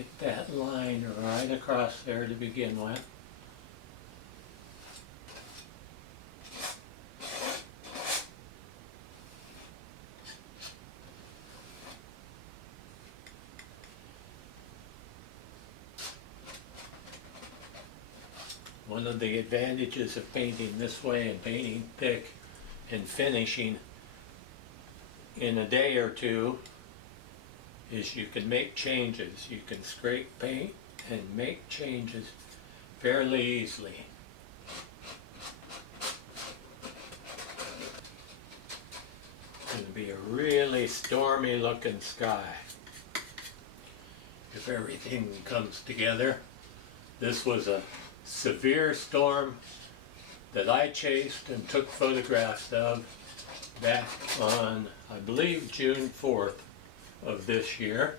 get that line right across there to begin with. One of the advantages of painting this way and painting thick and finishing in a day or two is you can make changes. You can scrape paint and make changes fairly easily. It's going to be a really stormy looking sky if everything comes together. This was a severe storm that I chased and took photographs of back on, I believe, June 4th of this year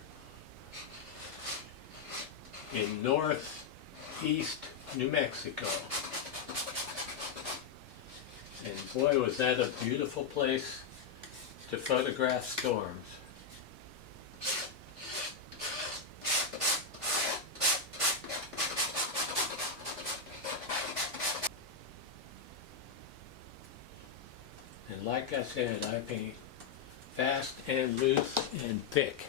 in northeast New Mexico. And boy, was that a beautiful place to photograph storms. And like I said, I paint fast and loose and thick.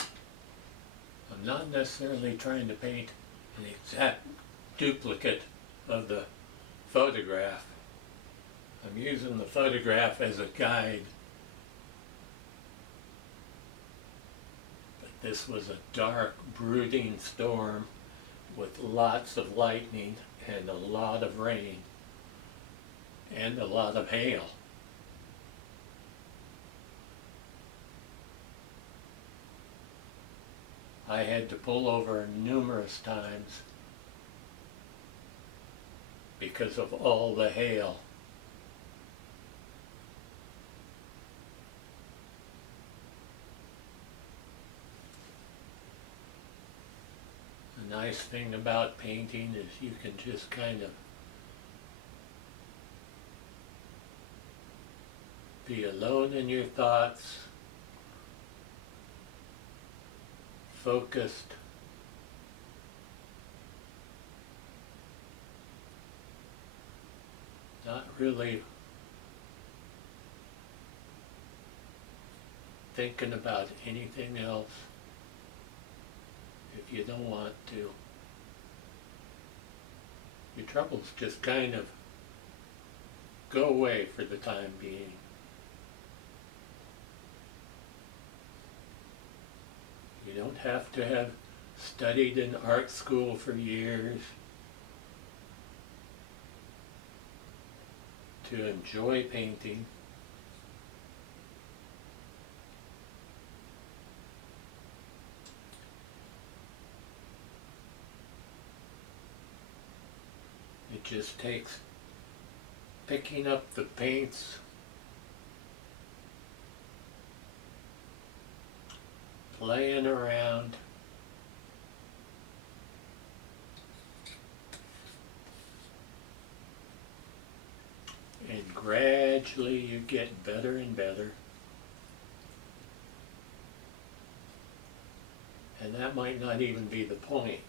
I'm not necessarily trying to paint an exact duplicate of the photograph. I'm using the photograph as a guide. But this was a dark, brooding storm with lots of lightning and a lot of rain and a lot of hail. I had to pull over numerous times because of all the hail. The nice thing about painting is you can just kind of be alone in your thoughts, focused, not really thinking about anything else if you don't want to. Your troubles just kind of go away for the time being. You don't have to have studied in art school for years to enjoy painting. It just takes picking up the paints, playing around, and gradually you get better and better. And that might not even be the point.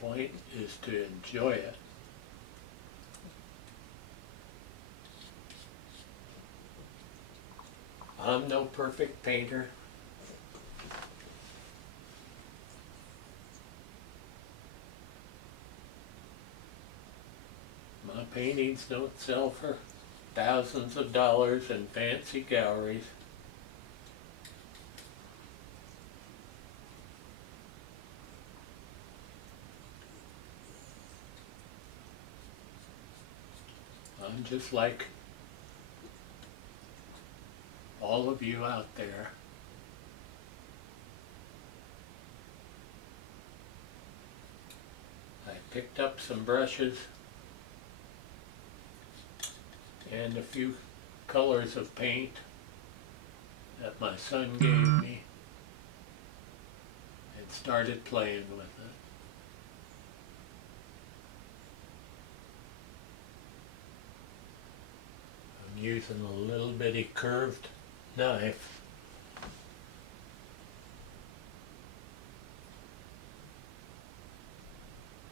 The point is to enjoy it. I'm no perfect painter. My paintings don't sell for thousands of dollars in fancy galleries. I'm just like all of you out there. I picked up some brushes and a few colors of paint that my son gave me and started playing with it. using a little bitty curved knife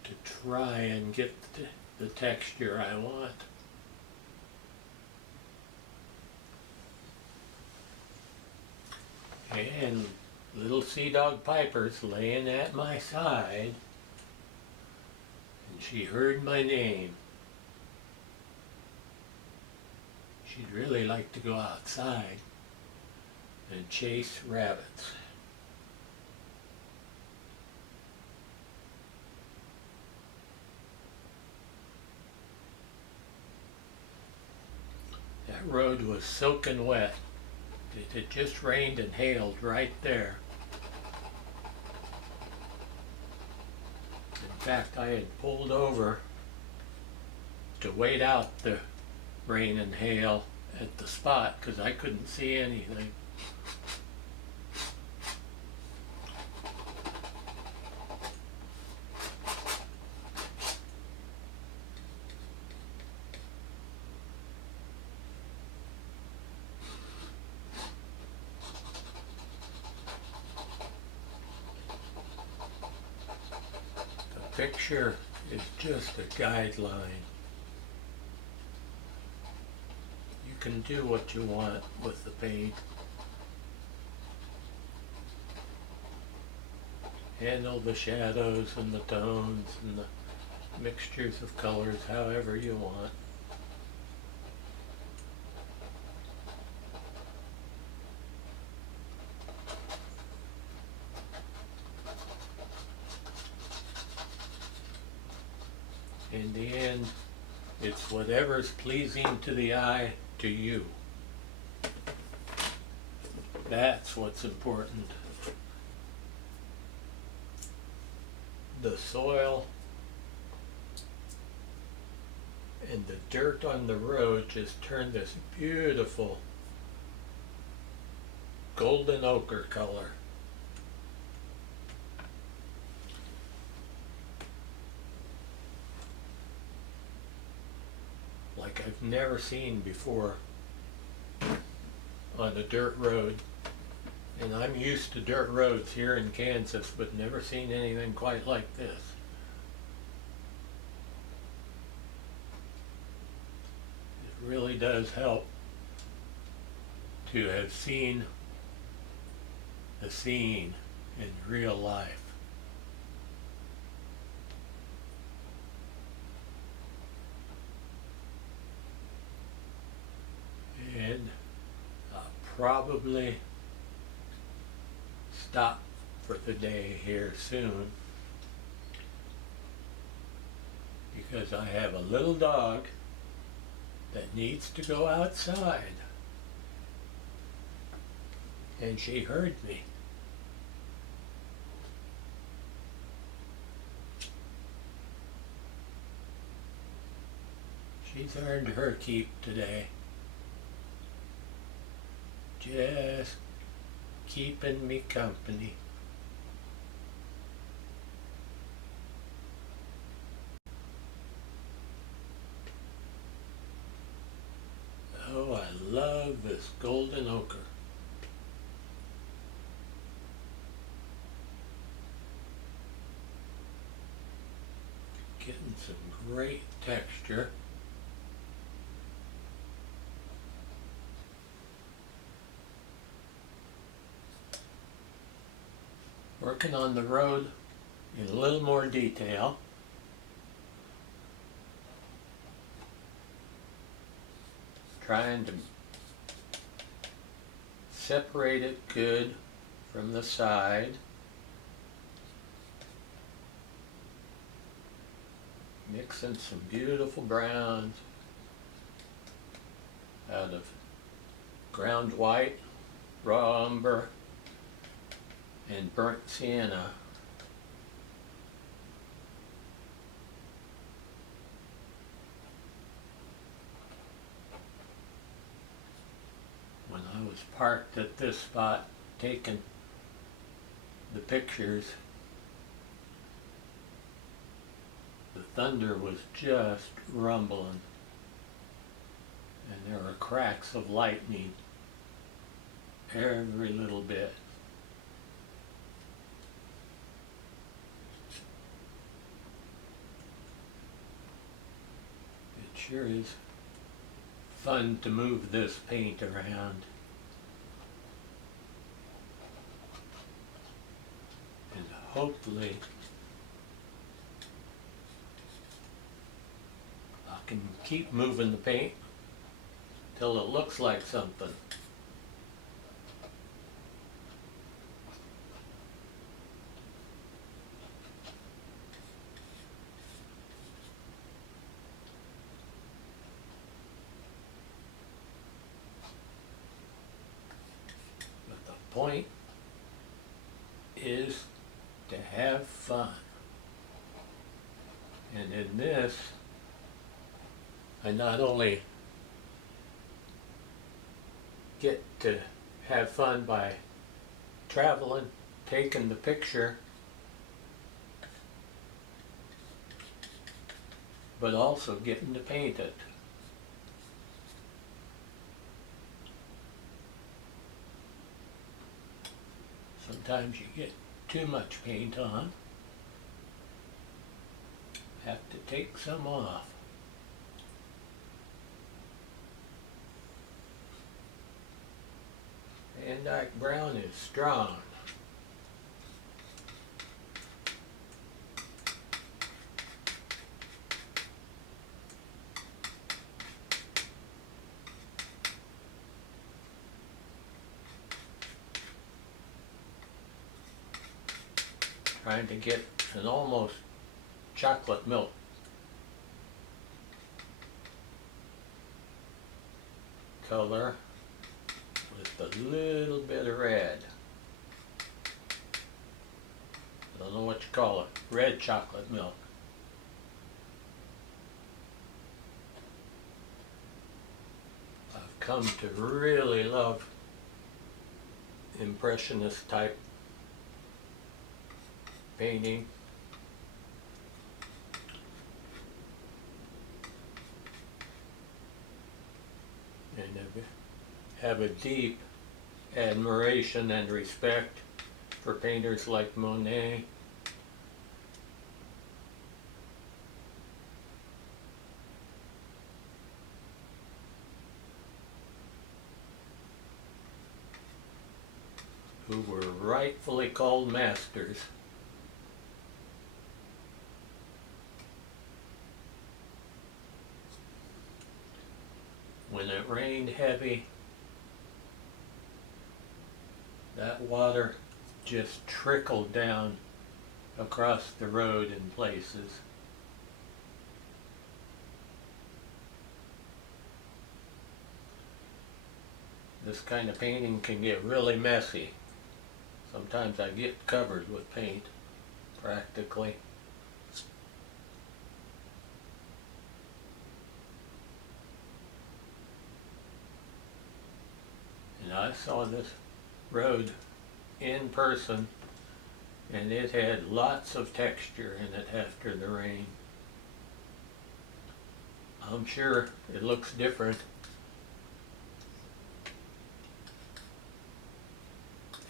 to try and get the texture I want. And little Sea Dog Piper's laying at my side, and she heard my name. She'd really like to go outside and chase rabbits. That road was soaking wet. It had just rained and hailed right there. In fact, I had pulled over to wait out the rain and hail at the spot because I couldn't see anything. The picture is just a guideline. You can do what you want with the paint. Handle the shadows and the tones and the mixtures of colors however you want. In the end, it's whatever's pleasing to the eye to you. That's what's important. The soil and the dirt on the road just turned this beautiful golden ochre color. Like I've never seen before on a dirt road. And I'm used to dirt roads here in Kansas, but never seen anything quite like this. It really does help to have seen the scene in real life. And I'll probably stop for the day here soon because I have a little dog that needs to go outside, and she heard me. She's earned her keep today. Just keeping me company. Oh, I love this golden ochre. Getting some great texture. Working on the road in a little more detail. Trying to separate it good from the side. Mixing some beautiful browns out of ground white, raw umber, and burnt sienna. When I was parked at this spot taking the pictures, the thunder was just rumbling, and And there are cracks of lightning every little bit. It sure is fun to move this paint around. And hopefully I can keep moving the paint till it looks like something. But the point is to have fun. And in this, I not only get to have fun by traveling, taking the picture, but also getting to paint it. Sometimes you get too much paint on, have to take some off. Van Dyke Brown is strong. Trying to get an almost chocolate milk color with a little bit of red. I don't know what you call it. Red chocolate milk. I've come to really love impressionist type painting. And have a deep admiration and respect for painters like Monet. Who were rightfully called masters. When it rained heavy, that water just trickled down across the road in places. This kind of painting can get really messy. Sometimes I get covered with paint, practically. And I saw this road in person, and it had lots of texture in it after the rain. I'm sure it looks different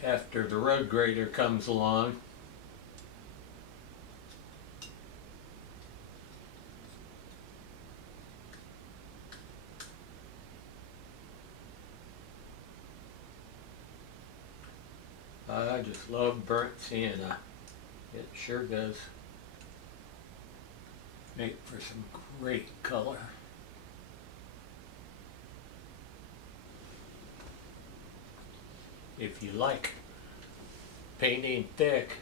after the road grader comes along. I just love burnt sienna. It sure does make for some great color. If you like painting thick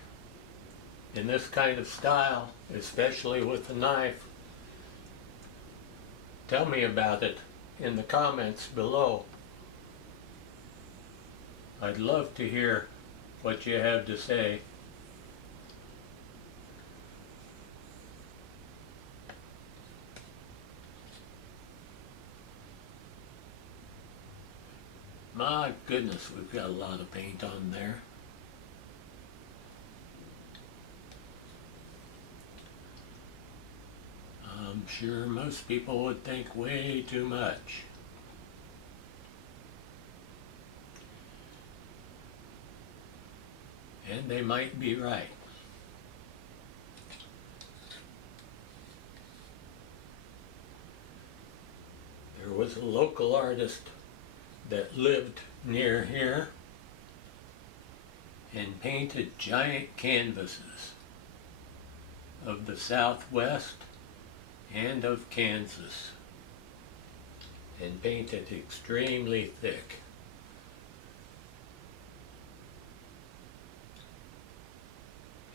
in this kind of style, especially with a knife, tell me about it in the comments below. I'd love to hear what you have to say. My goodness, we've got a lot of paint on there. I'm sure most people would think way too much. And they might be right. There was a local artist that lived near here and painted giant canvases of the Southwest and of Kansas, and painted extremely thick.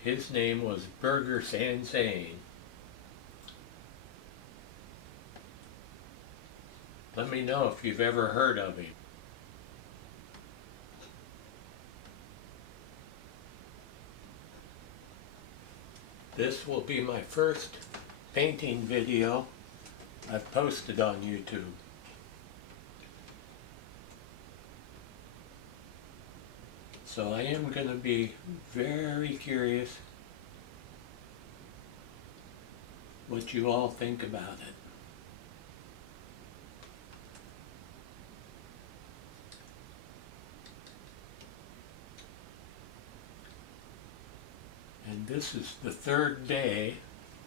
His name was Burger Sansane. Let me know if you've ever heard of him. This will be my first painting video I've posted on YouTube. So I am going to be very curious what you all think about it. And this is the third day,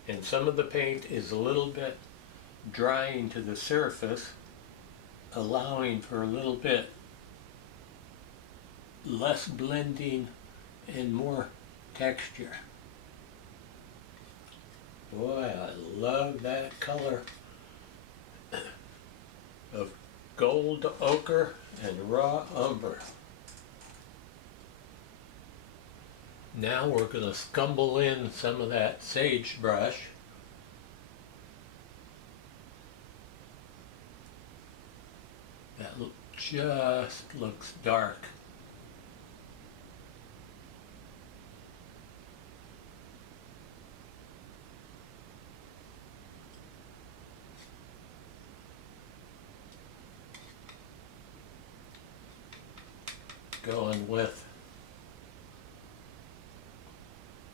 and some of the paint is a little bit drying to the surface, allowing for a little bit less blending and more texture. Boy, I love that color of gold ochre and raw umber. Now we're going to scumble in some of that sagebrush. That just looks dark. Going with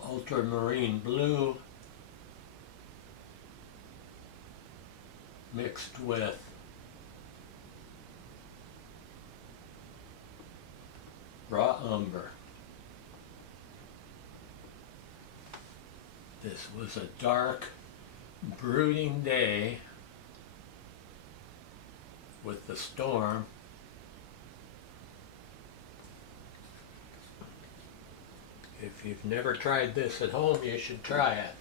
ultramarine blue mixed with raw umber. This was a dark, brooding day with the storm. If you've never tried this at home, you should try it.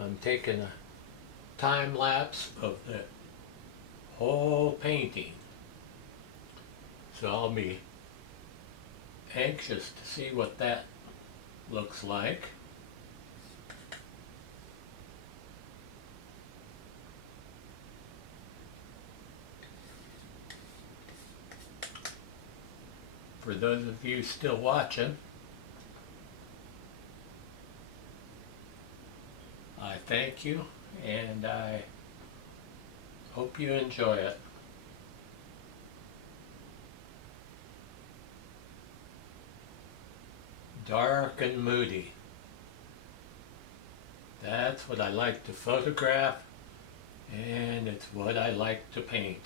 I'm taking a time lapse of the whole painting, so I'll be anxious to see what that looks like. For those of you still watching, I thank you and I hope you enjoy it. Dark and moody. That's what I like to photograph, and it's what I like to paint.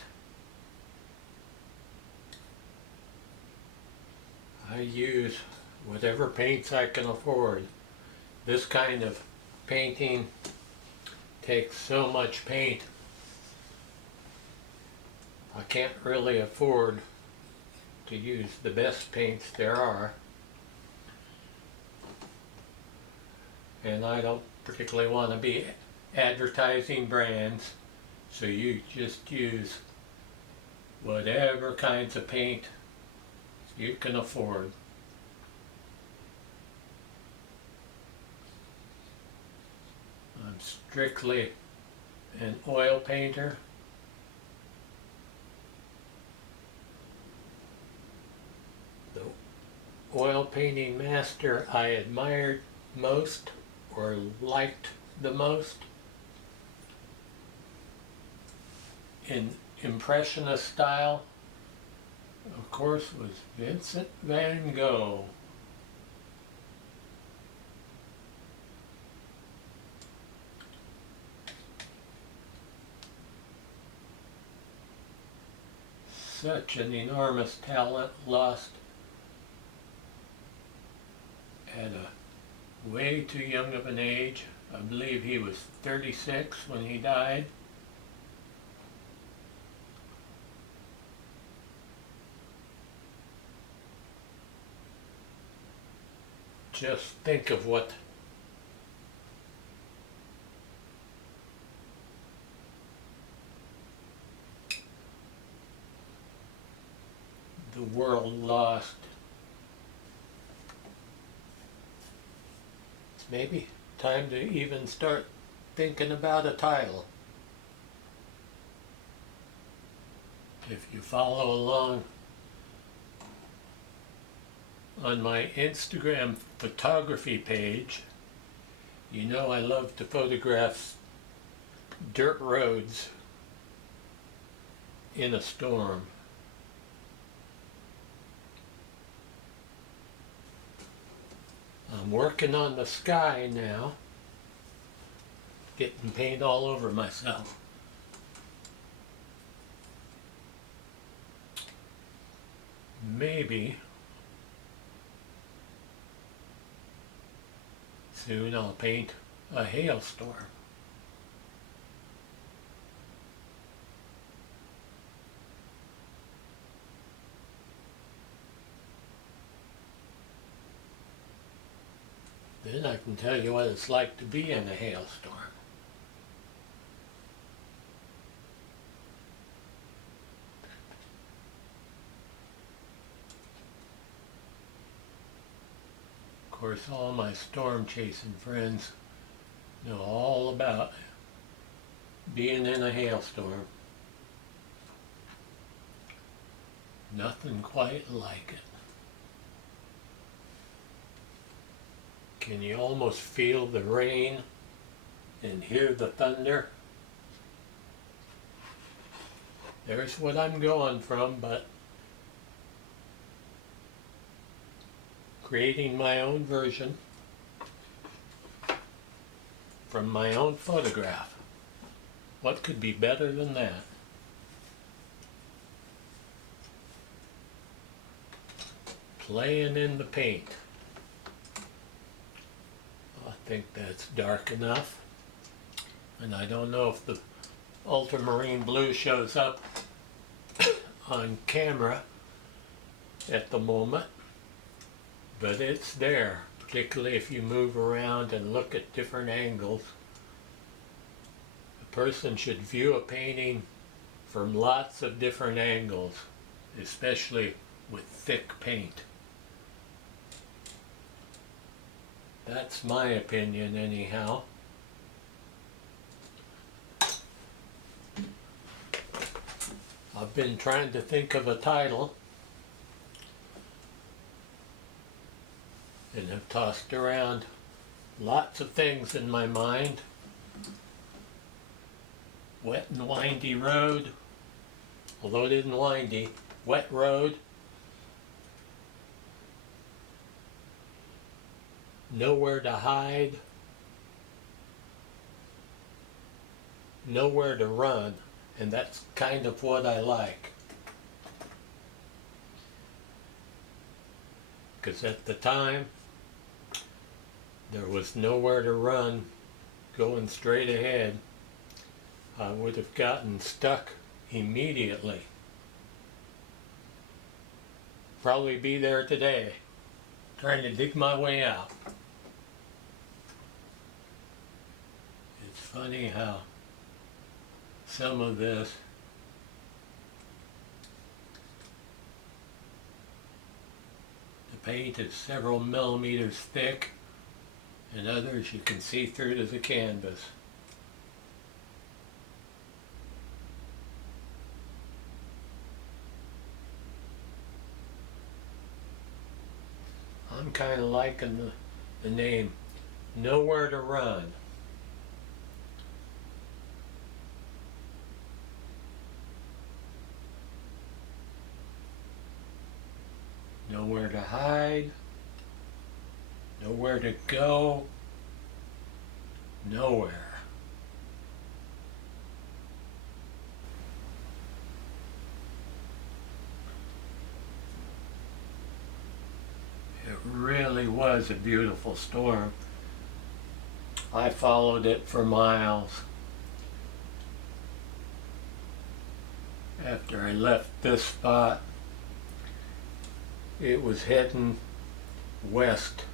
I use whatever paints I can afford. This kind of painting takes so much paint, I can't really afford to use the best paints there are. And I don't particularly want to be advertising brands, so you just use whatever kinds of paint you can afford. I'm strictly an oil painter. The oil painting master I admired most or liked the most in Impressionist style, of course, was Vincent van Gogh. Such an enormous talent lost at a way too young of an age. I believe he was 36 when he died. Just think of what the world lost. It's maybe time to even start thinking about a title. If you follow along on my Instagram photography page, you know I love to photograph dirt roads in a storm. I'm working on the sky now, getting paint all over myself. Maybe soon I'll paint a hailstorm. Then I can tell you what it's like to be in a hailstorm. Of course, all my storm chasing friends know all about being in a hailstorm. Nothing quite like it. Can you almost feel the rain and hear the thunder? There's what I'm going from, but creating my own version from my own photograph. What could be better than that? Playing in the paint. I think that's dark enough. And I don't know if the ultramarine blue shows up on camera at the moment, but it's there, particularly if you move around and look at different angles. A person should view a painting from lots of different angles, especially with thick paint. That's my opinion anyhow. I've been trying to think of a title and have tossed around lots of things in my mind. Wet and windy road, although it isn't windy, wet road. Nowhere to hide, nowhere to run, and that's kind of what I like. Because at the time, there was nowhere to run going straight ahead. I would have gotten stuck immediately. Probably be there today, trying to dig my way out. It's funny how some of this the paint is several millimeters thick, and others you can see through to the canvas. I'm kind of liking the name Nowhere to Run. Nowhere to hide, nowhere to go, nowhere. really was a beautiful storm. I followed it for miles. After I left this spot, it was heading west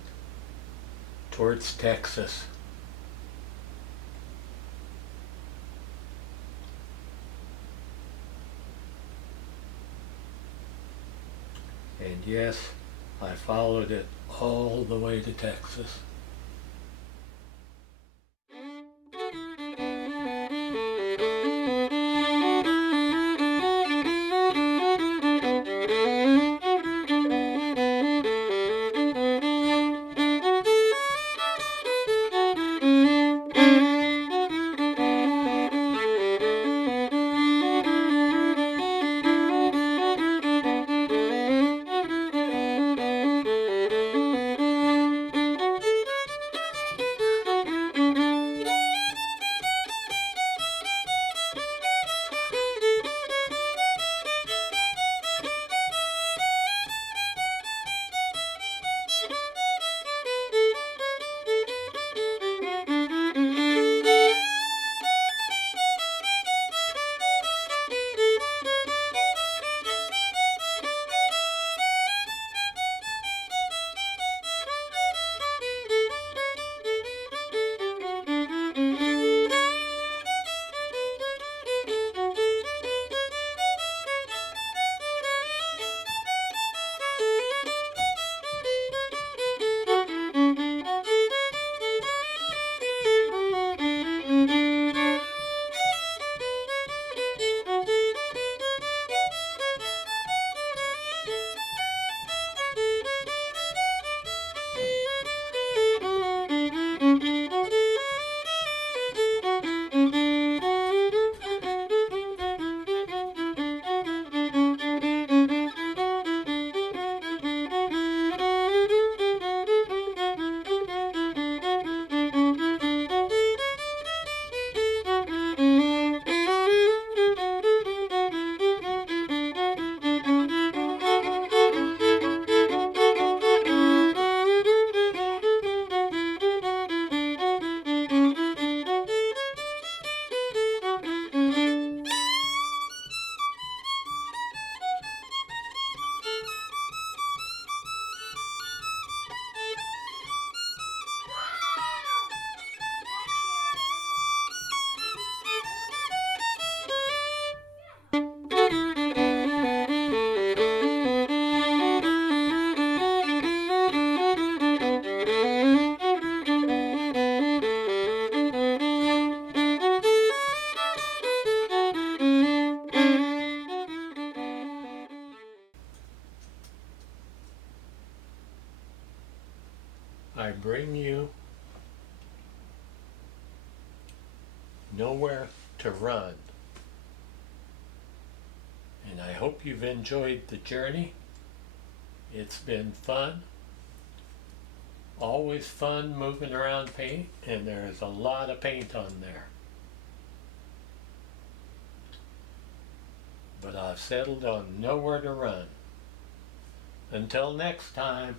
towards Texas. And yes, I followed it all the way to Texas. I bring you nowhere to run. And I hope you've enjoyed the journey. It's been fun. Always fun moving around paint, and there's a lot of paint on there. But I've settled on nowhere to run. Until next time.